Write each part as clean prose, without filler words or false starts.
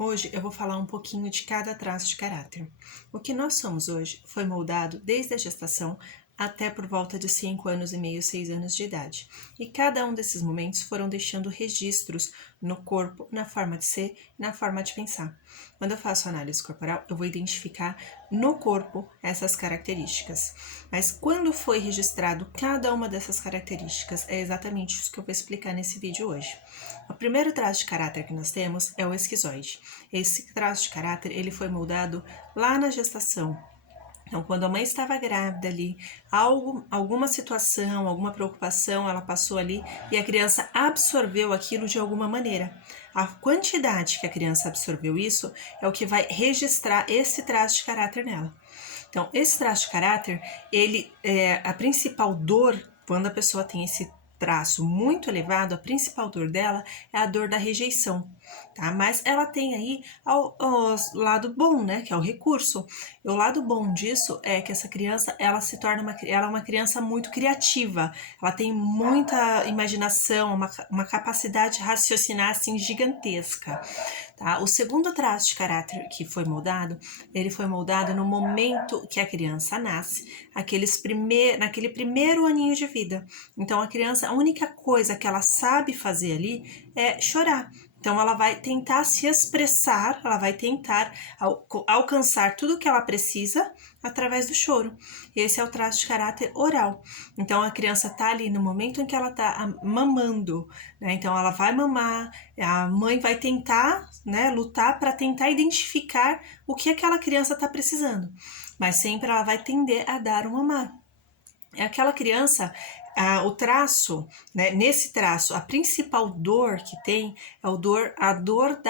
Hoje eu vou falar um pouquinho de cada traço de caráter. O que nós somos hoje foi moldado desde a gestação até por volta de 5 anos e meio, 6 anos de idade. E cada um desses momentos foram deixando registros no corpo, na forma de ser e na forma de pensar. Quando eu faço análise corporal, eu vou identificar no corpo essas características. Mas quando foi registrado cada uma dessas características, é exatamente isso que eu vou explicar nesse vídeo hoje. O primeiro traço de caráter que nós temos é o esquizoide. Esse traço de caráter ele foi moldado lá na gestação. Então, quando a mãe estava grávida ali, alguma situação, alguma preocupação, ela passou ali e a criança absorveu aquilo de alguma maneira. A quantidade que a criança absorveu isso é o que vai registrar esse traço de caráter nela. Então, esse traço de caráter, a principal dor, quando a pessoa tem esse traço muito elevado, a principal dor dela é a dor da rejeição, tá? Mas ela tem aí o lado bom, né? Que é o recurso. E o lado bom disso é que essa criança, ela se torna ela é uma criança muito criativa. Ela tem muita imaginação, uma capacidade de raciocinar assim gigantesca. Tá? O segundo traço de caráter que foi moldado, ele foi moldado no momento que a criança nasce, naquele primeiro aninho de vida. Então, a criança, a única coisa que ela sabe fazer ali é chorar. Então, ela vai tentar se expressar, ela vai tentar alcançar tudo o que ela precisa através do choro. Esse é o traço de caráter oral. Então, a criança está ali no momento em que ela está mamando, né? Então, ela vai mamar, a mãe vai tentar, né, lutar para tentar identificar o que aquela criança está precisando. Mas sempre ela vai tender a dar um mamar. Aquela criança, o traço, né, nesse traço, a principal dor que tem é a dor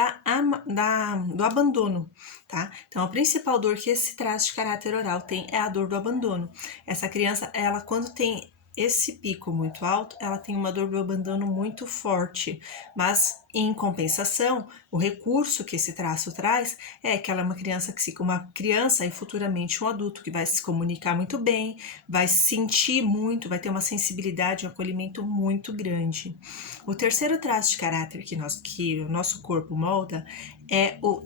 do abandono, tá? Então, a principal dor que esse traço de caráter oral tem é a dor do abandono. Essa criança, ela quando tem esse pico muito alto, ela tem uma dor do abandono muito forte, mas em compensação, o recurso que esse traço traz é que ela é uma criança e futuramente um adulto que vai se comunicar muito bem, vai sentir muito, vai ter uma sensibilidade, um acolhimento muito grande. O terceiro traço de caráter que o nosso corpo molda é o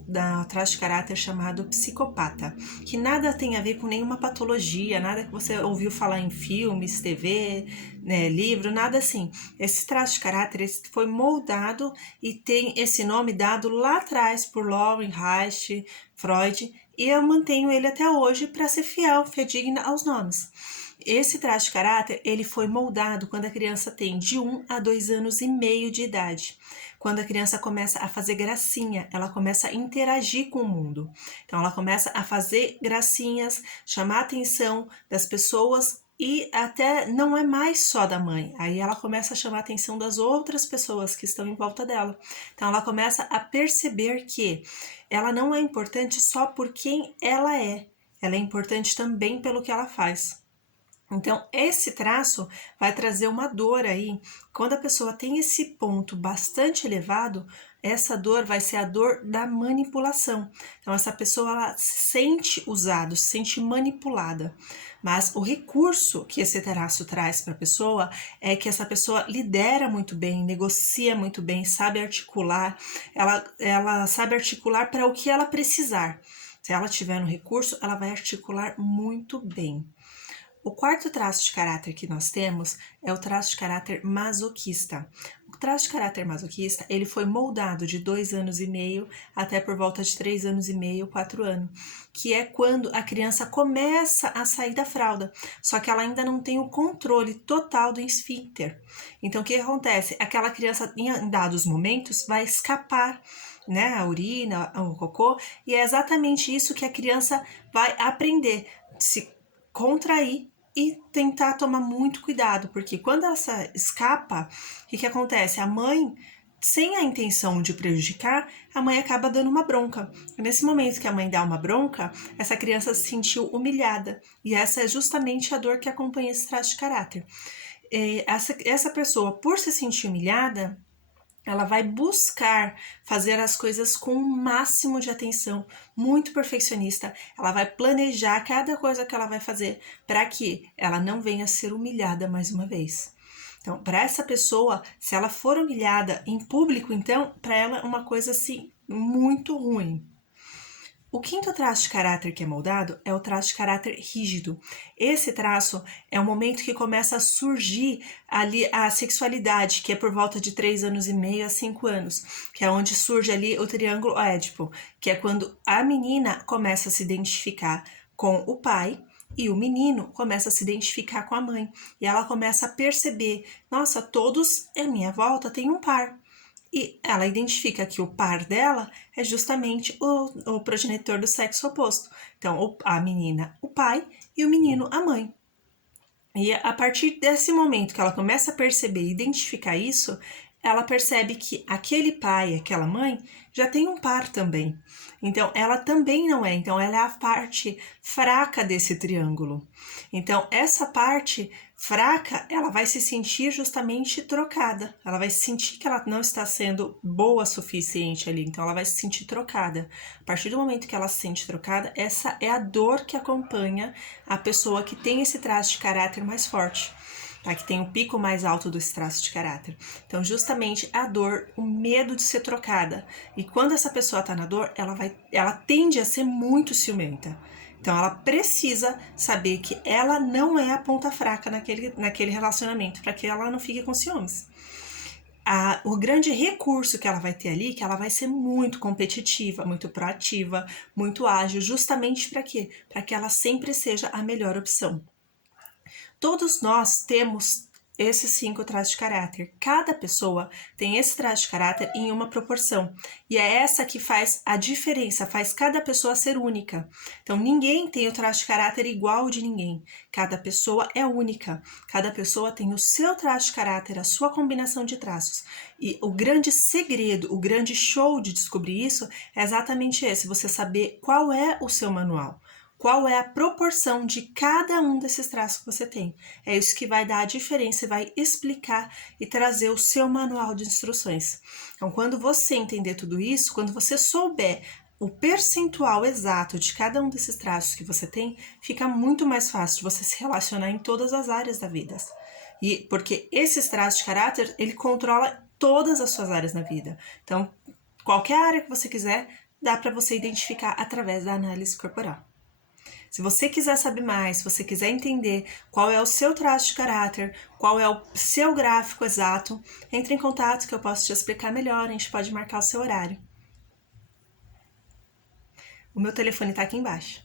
traço de caráter chamado psicopata, que nada tem a ver com nenhuma patologia, nada que você ouviu falar em filmes, TV, né, livro, nada assim. Esse traço de caráter foi moldado e tem esse nome dado lá atrás por Lowen, Reich, Freud, e eu mantenho ele até hoje para ser fiel, fidedigna aos nomes. Esse traço de caráter, ele foi moldado quando a criança tem de 1 a 2 anos e meio de idade. Quando a criança começa a fazer gracinha, ela começa a interagir com o mundo. Então, ela começa a fazer gracinhas, chamar a atenção das pessoas e até não é mais só da mãe. Aí ela começa a chamar a atenção das outras pessoas que estão em volta dela. Então, ela começa a perceber que ela não é importante só por quem ela é importante também pelo que ela faz. Então, esse traço vai trazer uma dor aí. Quando a pessoa tem esse ponto bastante elevado, essa dor vai ser a dor da manipulação. Então, essa pessoa ela se sente usada, se sente manipulada. Mas o recurso que esse traço traz para a pessoa é que essa pessoa lidera muito bem, negocia muito bem, sabe articular, ela sabe articular para o que ela precisar. Se ela tiver no recurso, ela vai articular muito bem. O quarto traço de caráter que nós temos é o traço de caráter masoquista. O traço de caráter masoquista, ele foi moldado de 2 anos e meio até por volta de 3 anos e meio, 4 anos, que é quando a criança começa a sair da fralda, só que ela ainda não tem o controle total do esfíncter. Então, o que acontece? Aquela criança, em dados momentos, vai escapar, né, a urina, o cocô, e é exatamente isso que a criança vai aprender, se contrair e tentar tomar muito cuidado, porque quando ela escapa, o que acontece? A mãe, sem a intenção de prejudicar, a mãe acaba dando uma bronca. E nesse momento que a mãe dá uma bronca, essa criança se sentiu humilhada. E essa é justamente a dor que acompanha esse traço de caráter. Essa pessoa, por se sentir humilhada, ela vai buscar fazer as coisas com o máximo de atenção, muito perfeccionista. Ela vai planejar cada coisa que ela vai fazer para que ela não venha a ser humilhada mais uma vez. Então, para essa pessoa, se ela for humilhada em público, então, para ela é uma coisa assim muito ruim. O quinto traço de caráter que é moldado é o traço de caráter rígido. Esse traço é o momento que começa a surgir ali a sexualidade, que é por volta de 3 anos e meio a 5 anos, que é onde surge ali o triângulo édipo, que é quando a menina começa a se identificar com o pai e o menino começa a se identificar com a mãe. E ela começa a perceber, nossa, todos à minha volta têm um par. E ela identifica que o par dela é justamente o progenitor do sexo oposto. Então, a menina, o pai, e o menino, a mãe. E a partir desse momento que ela começa a perceber e identificar isso, ela percebe que aquele pai, aquela mãe, já tem um par também. Então, ela também não é. Então, ela é a parte fraca desse triângulo. Então, essa parte fraca, ela vai se sentir justamente trocada. Ela vai sentir que ela não está sendo boa o suficiente ali. Então, ela vai se sentir trocada. A partir do momento que ela se sente trocada, essa é a dor que acompanha a pessoa que tem esse traço de caráter mais forte. Tá? Que tem o pico mais alto do traço de caráter. Então, justamente a dor, o medo de ser trocada. E quando essa pessoa tá na dor, ela tende a ser muito ciumenta. Então, ela precisa saber que ela não é a ponta fraca naquele relacionamento, para que ela não fique com ciúmes. O grande recurso que ela vai ter ali, que ela vai ser muito competitiva, muito proativa, muito ágil, justamente para quê? Para que ela sempre seja a melhor opção. Todos nós temos esses 5 traços de caráter. Cada pessoa tem esse traço de caráter em uma proporção. E é essa que faz a diferença, faz cada pessoa ser única. Então, ninguém tem o traço de caráter igual de ninguém. Cada pessoa é única. Cada pessoa tem o seu traço de caráter, a sua combinação de traços. E o grande segredo, o grande show de descobrir isso é exatamente esse, você saber qual é o seu manual. Qual é a proporção de cada um desses traços que você tem. É isso que vai dar a diferença e vai explicar e trazer o seu manual de instruções. Então, quando você entender tudo isso, quando você souber o percentual exato de cada um desses traços que você tem, fica muito mais fácil de você se relacionar em todas as áreas da vida. E porque esses traços de caráter, ele controla todas as suas áreas na vida. Então, qualquer área que você quiser, dá para você identificar através da análise corporal. Se você quiser saber mais, se você quiser entender qual é o seu traço de caráter, qual é o seu gráfico exato, entre em contato que eu posso te explicar melhor, a gente pode marcar o seu horário. O meu telefone está aqui embaixo.